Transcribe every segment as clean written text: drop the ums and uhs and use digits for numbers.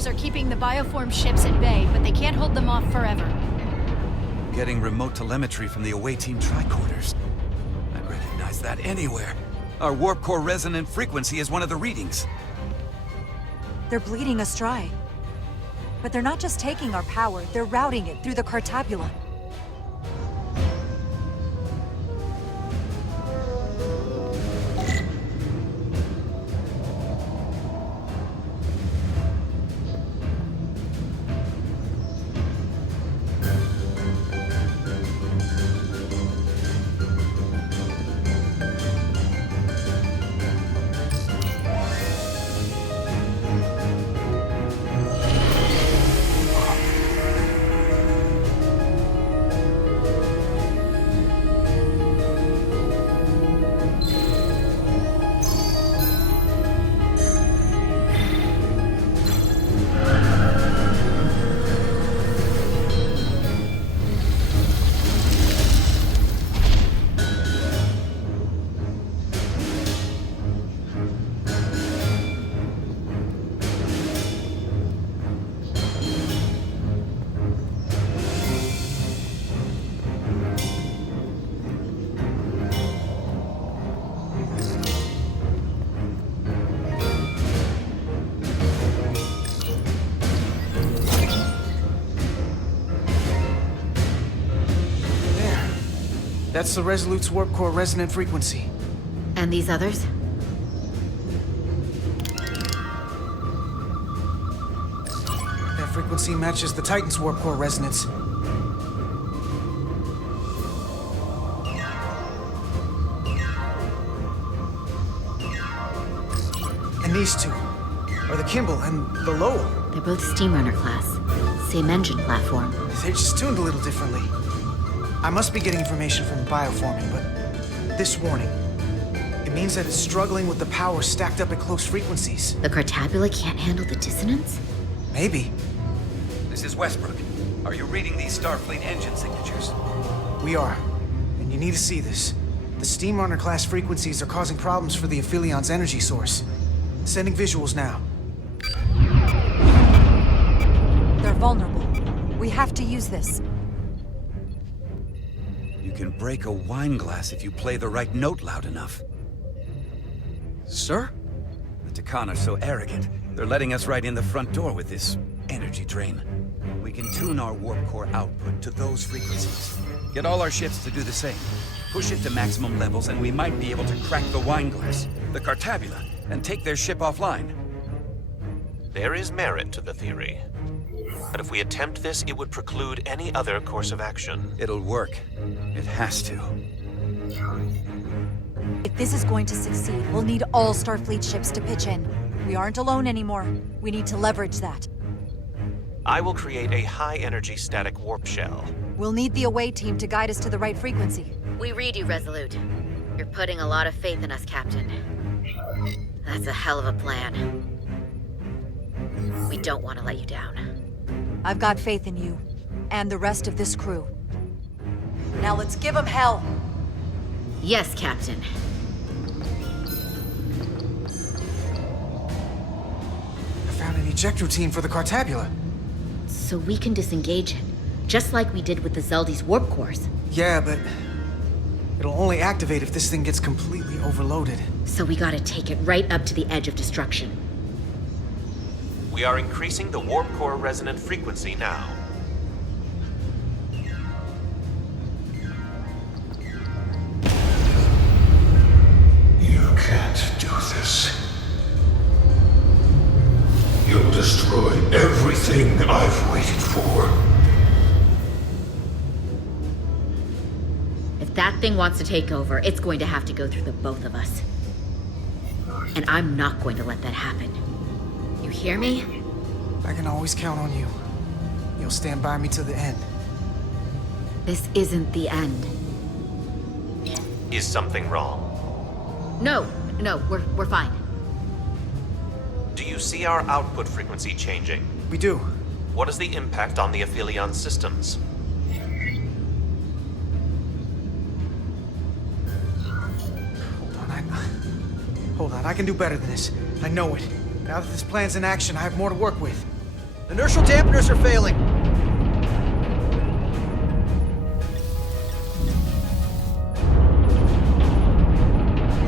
cores are keeping the bioform ships at bay, but they can't hold them off forever. Getting remote telemetry from the away team tricorders. I'd recognize that anywhere. Our warp core resonant frequency is one of the readings. They're bleeding us dry. But they're not just taking our power, they're routing it through the Cartabula. That's the Resolute's warp core resonant frequency. And these others? That frequency matches the Titan's warp core resonance. And these two are the Kimball and the Lowell. They're both Steamrunner class. Same engine platform. They're just tuned a little differently. I must be getting information from bioforming, but this warning, it means that it's struggling with the power stacked up at close frequencies. The Cartabula can't handle the dissonance? Maybe. This is Westbrook. Are you reading these Starfleet engine signatures? We are. And you need to see this. The Steamrunner class frequencies are causing problems for the Aphilion's energy source. Sending visuals now. They're vulnerable. We have to use this. You can break a wine glass if you play the right note loud enough. Sir? The Takan are so arrogant, they're letting us right in the front door with this energy drain. We can tune our warp core output to those frequencies. Get all our ships to do the same. Push it to maximum levels and we might be able to crack the wine glass, the Cartabula, and take their ship offline. There is merit to the theory. But if we attempt this, it would preclude any other course of action. It'll work. It has to. If this is going to succeed, we'll need all Starfleet ships to pitch in. We aren't alone anymore. We need to leverage that. I will create a high-energy static warp shell. We'll need the away team to guide us to the right frequency. We read you, Resolute. You're putting a lot of faith in us, Captain. That's a hell of a plan. We don't want to let you down. I've got faith in you, and the rest of this crew. Now let's give them hell! Yes, Captain. I found an eject routine for the Cartabula. So we can disengage it, just like we did with the Zeldy's warp cores. Yeah, but it'll only activate if this thing gets completely overloaded. So we gotta take it right up to the edge of destruction. We are increasing the warp core resonant frequency now. You can't do this. You'll destroy everything I've waited for. If that thing wants to take over, it's going to have to go through the both of us. And I'm not going to let that happen. You hear me? I can always count on you. You'll stand by me to the end. This isn't the end. Is something wrong? No, we're fine. Do you see our output frequency changing? We do. What is the impact on the Aphelion systems? Hold on, I can do better than this. I know it. Now that this plan's in action, I have more to work with. Inertial dampeners are failing.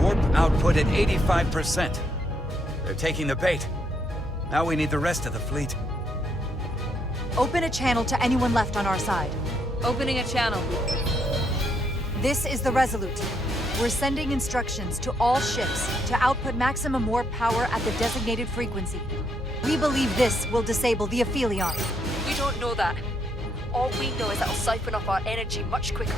Warp output at 85%. They're taking the bait. Now we need the rest of the fleet. Open a channel to anyone left on our side. Opening a channel. This is the Resolute. We're sending instructions to all ships to output maximum warp power at the designated frequency. We believe this will disable the Aphelion. We don't know that. All we know is that it'll siphon off our energy much quicker.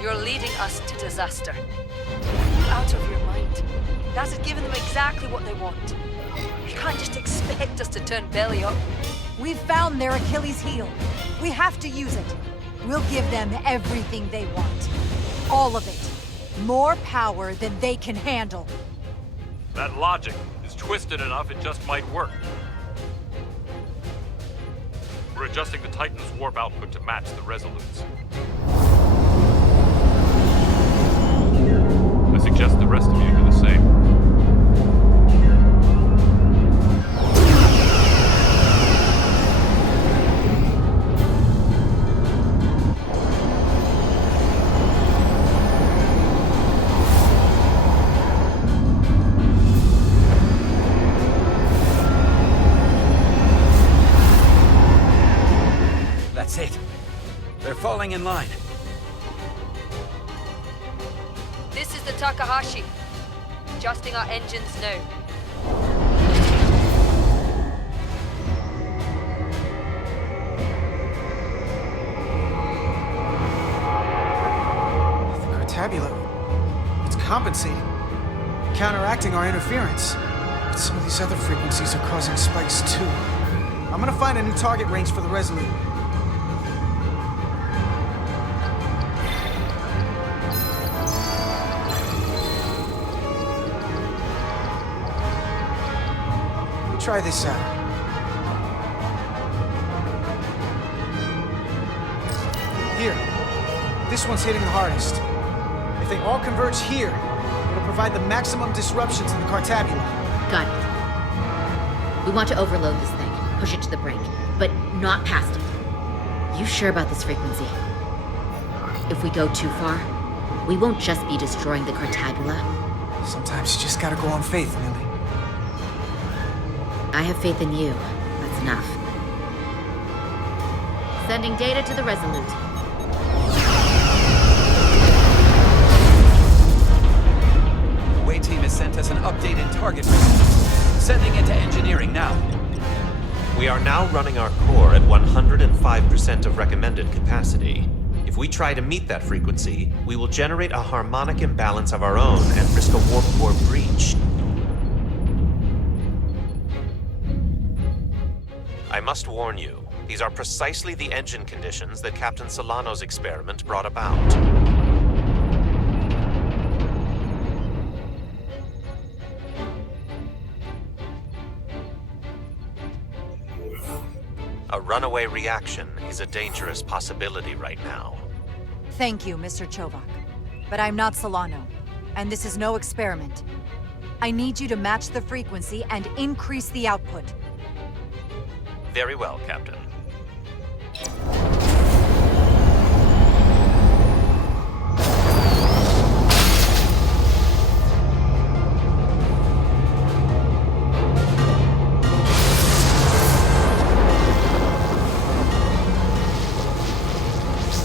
You're leading us to disaster. You're out of your mind. That has given them exactly what they want. You can't just expect us to turn belly up. We've found their Achilles heel. We have to use it. We'll give them everything they want. All of it. More power than they can handle. That logic is twisted enough it just might work. We're adjusting the Titan's warp output to match the Resolute's. I suggest the rest of you do the same. That's it. They're falling in line. This is the Takahashi. Adjusting our engines now. The Cartabula, it's compensating, counteracting our interference. But some of these other frequencies are causing spikes too. I'm gonna find a new target range for the Resolute. Try this out. Here. This one's hitting the hardest. If they all converge here, it'll provide the maximum disruptions in the Cartabula. Got it. We want to overload this thing, push it to the brink, but not past it. You sure about this frequency? If we go too far, we won't just be destroying the Cartabula. Sometimes you just gotta go on faith, Millie. I have faith in you. That's enough. Sending data to the Resolute. The Way team has sent us an updated target range. Sending it to engineering now. We are now running our core at 105% of recommended capacity. If we try to meet that frequency, we will generate a harmonic imbalance of our own and risk a warp core breach. I must warn you, these are precisely the engine conditions that Captain Solano's experiment brought about. A runaway reaction is a dangerous possibility right now. Thank you, Mr. Chovak. But I'm not Solano, and this is no experiment. I need you to match the frequency and increase the output. Very well, Captain.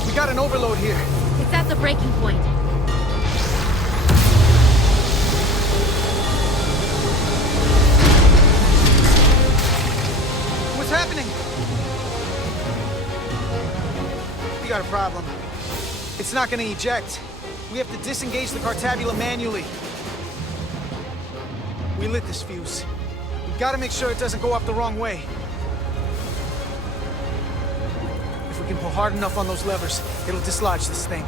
We got an overload here. It's at the breaking point. What's happening? We got a problem. It's not gonna eject. We have to disengage the Cartabula manually. We lit this fuse. We've got to make sure it doesn't go off the wrong way. If we can pull hard enough on those levers, it'll dislodge this thing.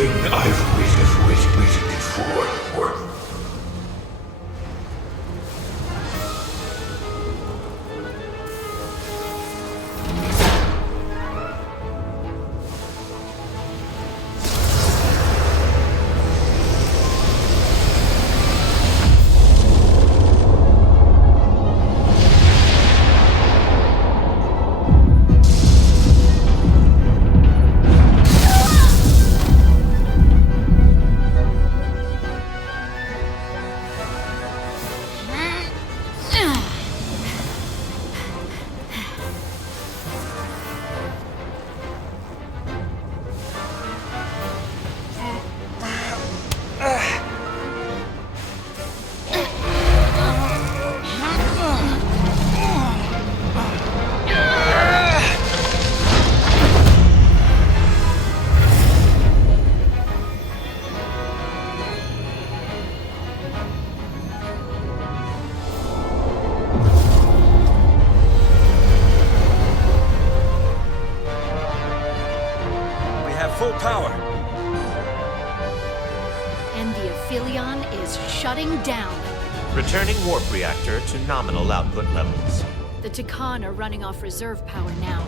everything I've waited for. Full power. And the Aphelion is shutting down. Returning warp reactor to nominal output levels. The Takan are running off reserve power now.